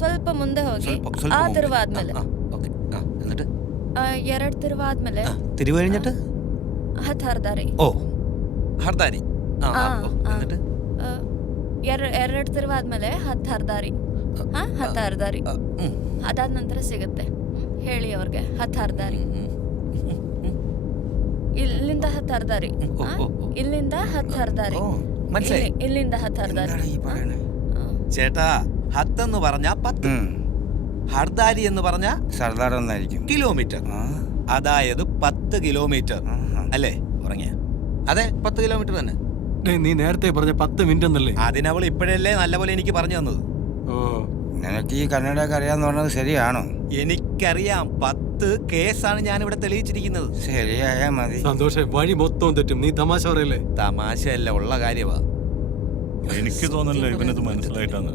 ಸ್ವಲ್ಪ ಮುಂದೆ ಹೋಗಿ ಆ ತಿರುವು ಆದ್ಮೇಲೆ എന്നിട്ട് 2 ತಿರುವು ಆದ್ಮೇಲೆ തിരിവ് കഴിഞ്ഞിട്ട് ಹರ್ದಾರಿ. ഓ ഹർദാരി. എന്നിട്ട് 2 ತಿರುವು ಆದ್ಮೇಲೆ ಹರ್ದಾರಿ. ಹರ್ದಾರಿ ಅದಾದ ನಂತರ ಸಿಗುತ್ತೆ. ಹೇಳಿ ಅವ್ರಿಗೆ ಹರ್ದಾರಿ. ಇಲ್ಲಿಂದ ಹರ್ದಾರಿ. ಇಲ್ಲಿಂದ ಹರ್ದಾರಿ. മനസ്സിലായി. ഇല്ലിന്ത ഹർദാരി. ചേട്ടാ ഹത്തെന്ന് പറഞ്ഞ 10, ഹർദാരി എന്ന് പറഞ്ഞ സർദാർ എന്നായിരിക്കും കിലോമീറ്റർ. അതായത് 10 കിലോമീറ്റർ അല്ലേ? ഉറങ്ങിയ അതെ 10 കിലോമീറ്റർ തന്നെ. നീ നേരത്തെ പറഞ്ഞ 10 മിനിറ്റ് എന്നല്ലേ? അതിനവൾ ഇപ്പോഴല്ലേ നല്ലപോലെ എനിക്ക് പറഞ്ഞു തന്നത്. നിനക്ക് ഈ കന്നഡയൊക്കെ അറിയാന്ന് പറഞ്ഞത് ശരിയാണോ? എനിക്കറിയാം. 10 കേസാണ് ഞാനിവിടെ തെളിയിച്ചിരിക്കുന്നത്. ശരിയായാ മതി. സന്തോഷം, വഴി മൊത്തം തെറ്റും. നീ തമാശ പറയല്ലേ? തമാശയല്ല, ഉള്ള കാര്യമാ. എനിക്ക് തോന്നല്ലോ ഇവനത് മനസ്സിലായിട്ടാണ്.